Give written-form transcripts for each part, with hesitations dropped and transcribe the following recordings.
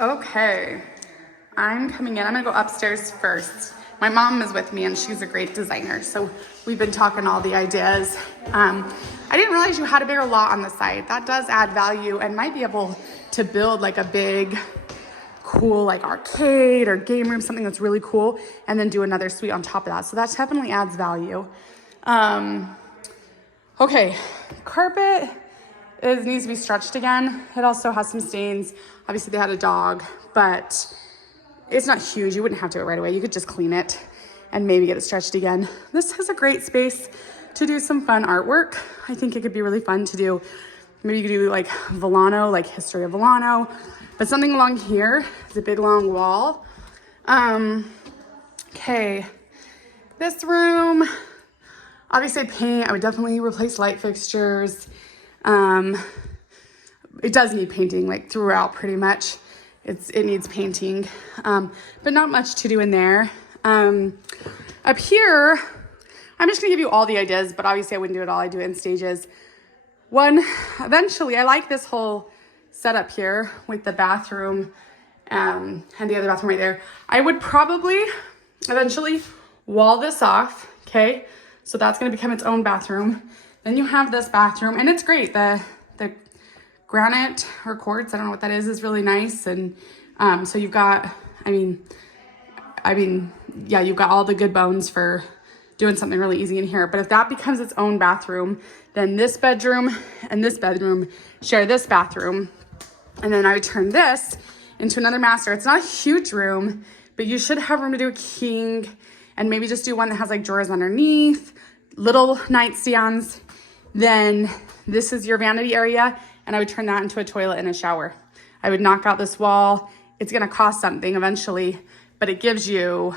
Okay, I'm coming in. I'm gonna go upstairs first. My mom is with me and she's a great designer. So we've been talking all the ideas. I didn't realize you had a bigger lot on the side. That does add value and might be able to build like a big, cool like arcade or game room, something that's really cool, and then do another suite on top of that. So that definitely adds value. Okay, carpet needs to be stretched again. It also has some stains. Obviously they had a dog, but it's not huge. You wouldn't have to do it right away. You could just clean it and maybe get it stretched again. This is a great space to do some fun artwork. I think it could be really fun to do. Maybe you could do like Vilano, like history of Vilano, but something along here is a big long wall. Okay, this room, obviously paint. I would definitely replace light fixtures. It does need painting like throughout pretty much. It needs painting, but not much to do in there. Up here, I'm just gonna give you all the ideas, but obviously I wouldn't do it all. I do it in stages. Eventually, I like this whole setup here with the bathroom and the other bathroom right there. I would probably eventually wall this off, okay? So that's gonna become its own bathroom. Then you have this bathroom, and it's great. The granite or quartz, I don't know what that is really nice. And so you've got, yeah, you've got all the good bones for doing something really easy in here. But if that becomes its own bathroom, then this bedroom and this bedroom share this bathroom. And then I would turn this into another master. It's not a huge room, but you should have room to do a king, and maybe just do one that has like drawers underneath, little nightstands. Then this is your vanity area, and I would turn that into a toilet and a shower. I would knock out this wall. It's gonna cost something eventually, but it gives you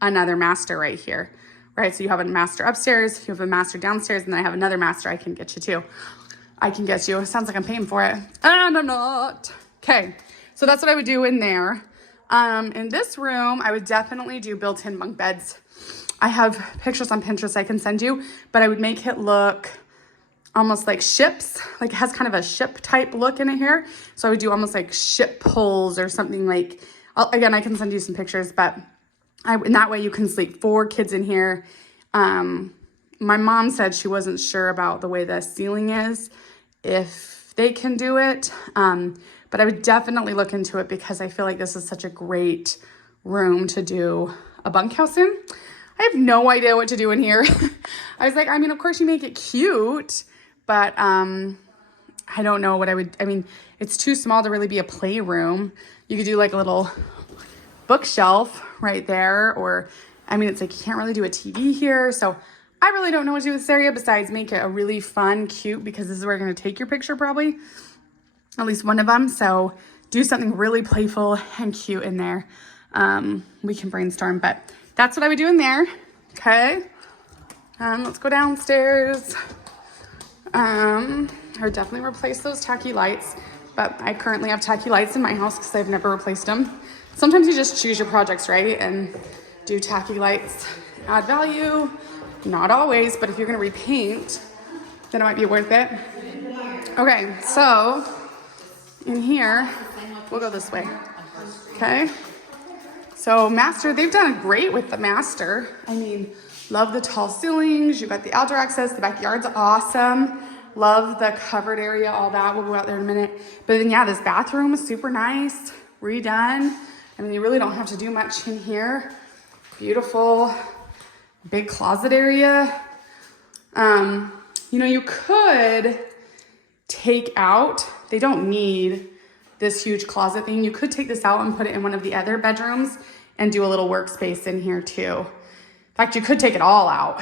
another master right here, right? So you have a master upstairs, you have a master downstairs, and then I have another master I can get you to. I can get you. It sounds like I'm paying for it, and I'm not. Okay, so that's what I would do in there. In this room, I would definitely do built-in bunk beds. I have pictures on Pinterest I can send you, but I would make it look almost like ships, like it has kind of a ship type look in it here. So I would do almost like ship poles or something like, again, I can send you some pictures, but in that way you can sleep 4 kids in here. My mom said she wasn't sure about the way the ceiling is, if they can do it. But I would definitely look into it because I feel like this is such a great room to do a bunkhouse in. I have no idea what to do in here. I was like, of course you make it cute, but I don't know what I would, it's too small to really be a playroom. You could do like a little bookshelf right there, or, it's like you can't really do a TV here. So I really don't know what to do with this area besides make it a really fun, cute, because this is where you're gonna take your picture probably, at least one of them. So do something really playful and cute in there. We can brainstorm, but that's what I would do in there, okay? Let's go downstairs. I would definitely replace those tacky lights, but I currently have tacky lights in my house because I've never replaced them. Sometimes you just choose your projects, right? And do tacky lights, add value. Not always, but if you're gonna repaint, then it might be worth it. Okay, so in here, we'll go this way, okay? So master, they've done great with the master. Love the tall ceilings. You've got the outdoor access. The backyard's awesome. Love the covered area, all that. We'll go out there in a minute. But then, yeah, this bathroom is super nice, redone. You really don't have to do much in here. Beautiful, big closet area. You could take out, they don't need this huge closet thing. You could take this out and put it in one of the other bedrooms and do a little workspace in here too. In fact, you could take it all out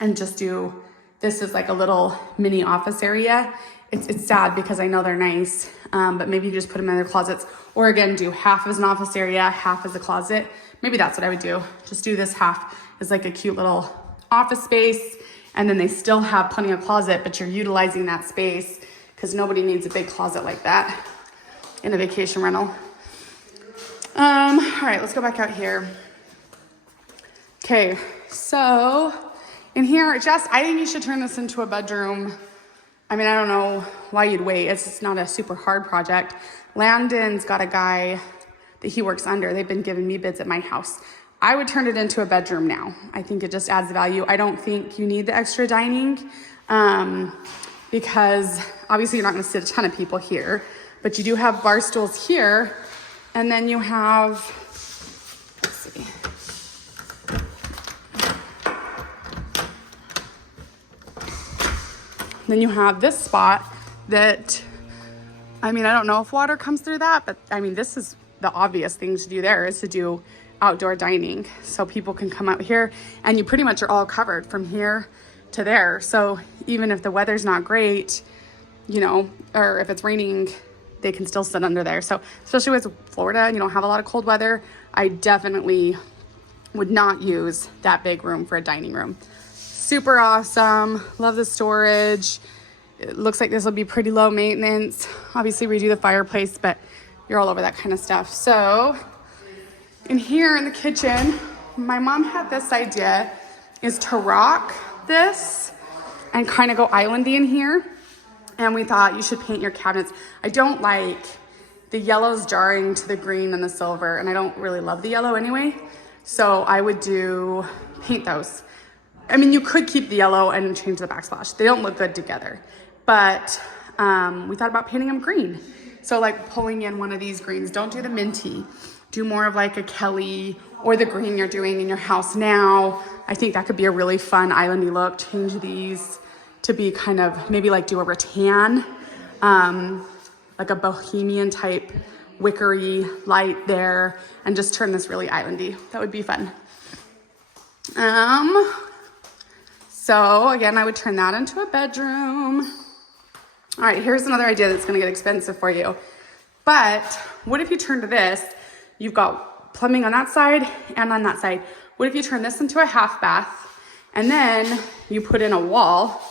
and just do, this is like a little mini office area. It's sad because I know they're nice, but maybe you just put them in their closets, or again, do half as an office area, half as a closet. Maybe that's what I would do. Just do this half as like a cute little office space, and then they still have plenty of closet, but you're utilizing that space because nobody needs a big closet like that in a vacation rental. All right, let's go back out here. Okay, so in here, I think you should turn this into a bedroom I mean, I don't know why you'd wait. It's not a super hard project. Landon's got a guy that he works under. They've been giving me bids at my house. I would turn it into a bedroom now. I think it just adds value. I don't think you need the extra dining because obviously you're not going to sit a ton of people here, but you do have bar stools here, and then you have, let's see. Then you have this spot that, I mean, I don't know if water comes through that, but I mean, this is the obvious thing to do there is to do outdoor dining. So people can come out here and you pretty much are all covered from here to there. So even if the weather's not great, you know, or if it's raining, they can still sit under there. So especially with Florida, you don't have a lot of cold weather. I definitely would not use that big room for a dining room. Super awesome. Love the storage. It looks like this will be pretty low maintenance. Obviously redo the fireplace, but you're all over that kind of stuff. So in here in the kitchen, my mom had this idea is to rock this and kind of go islandy in here. And we thought you should paint your cabinets. I don't like the yellows jarring to the green and the silver, and I don't really love the yellow anyway. So I would paint those. I mean, you could keep the yellow and change the backsplash. They don't look good together, but we thought about painting them green. So like pulling in one of these greens, don't do the minty, do more of like a Kelly or the green you're doing in your house now. I think that could be a really fun islandy look. Change these to be kind of, maybe like do a rattan, like a bohemian type wickery light there, and just turn this really islandy. That would be fun. So again, I would turn that into a bedroom. All right, here's another idea that's gonna get expensive for you. But what if you turn to this? You've got plumbing on that side and on that side. What if you turn this into a half bath and then you put in a wall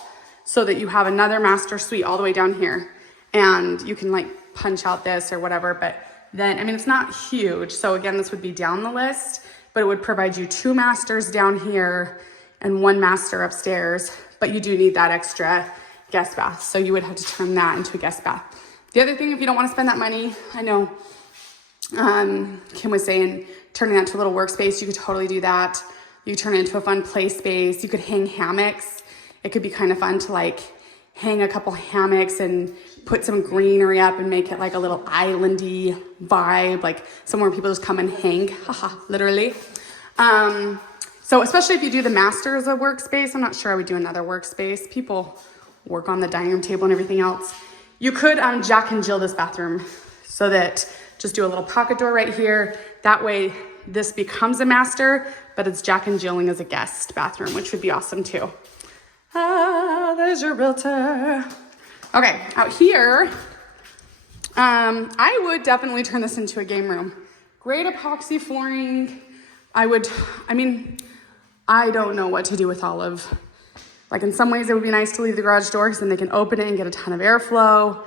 so that you have another master suite all the way down here, and you can like punch out this or whatever, but then, I mean, it's not huge. So again, this would be down the list, but it would provide you 2 masters down here and 1 master upstairs, but you do need that extra guest bath. So you would have to turn that into a guest bath. The other thing, if you don't want to spend that money, I know Kim was saying turning that to a little workspace, you could totally do that. You could turn it into a fun play space. You could hang hammocks. It could be kind of fun to like hang a couple hammocks and put some greenery up and make it like a little islandy vibe, like somewhere people just come and hang, haha, literally. So especially if you do the master as a workspace, I'm not sure I would do another workspace. People work on the dining room table and everything else. You could Jack and Jill this bathroom so that just do a little pocket door right here. That way this becomes a master, but it's Jack and Jilling as a guest bathroom, which would be awesome too. There's your realtor. Okay, out here, I would definitely turn this into a game room. Great epoxy flooring. I don't know what to do with all of, like in some ways it would be nice to leave the garage door because then they can open it and get a ton of airflow.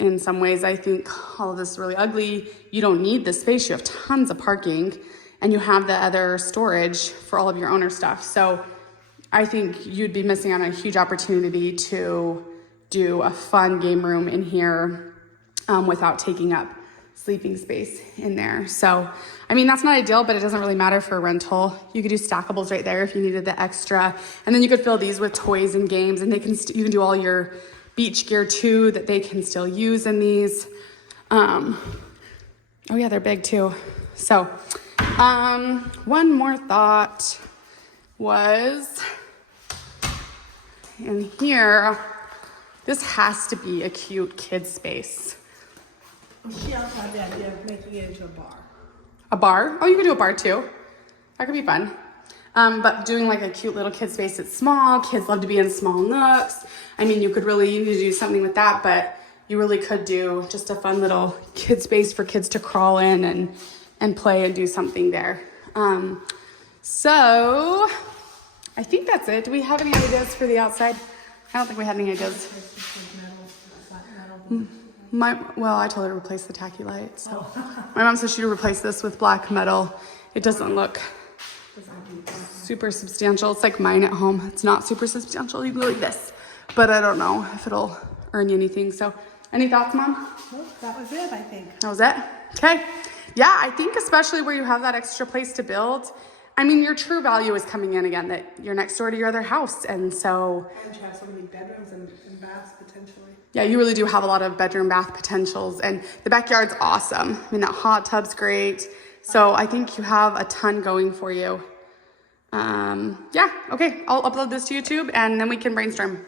In some ways I think all of this is really ugly. You don't need this space. You have tons of parking and you have the other storage for all of your owner stuff. So I think you'd be missing on a huge opportunity to do a fun game room in here without taking up sleeping space in there. So, I mean, that's not ideal, but it doesn't really matter for a rental. You could do stackables right there if you needed the extra. And then you could fill these with toys and games, and you can do all your beach gear too that they can still use in these. Oh yeah, they're big too. So, one more thought was in here, this has to be a cute kid space. She also had the idea of making it into a bar. A bar? Oh, you could do a bar too. That could be fun. But doing like a cute little kid space that's small. Kids love to be in small nooks. I mean, you need to do something with that, but you really could do just a fun little kid space for kids to crawl in and play and do something there. So I think that's it. Do we have any ideas for the outside? I don't think we had any ideas. I told her to replace the tacky light. So my mom said she'd replace this with black metal. It doesn't look super substantial. It's like mine at home. It's not super substantial. You can go like this. but I don't know if it'll earn you anything. So any thoughts, Mom? Well, that was it, I think. That was it? Okay. Yeah, I think especially where you have that extra place to build, I mean, your true value is coming in again, that you're next door to your other house. And so, And you have so many bedrooms and baths potentially. yeah, you really do have a lot of bedroom bath potentials, and the backyard's awesome. I mean, that hot tub's great. So I think you have a ton going for you. Yeah, okay, I'll upload this to YouTube and then we can brainstorm.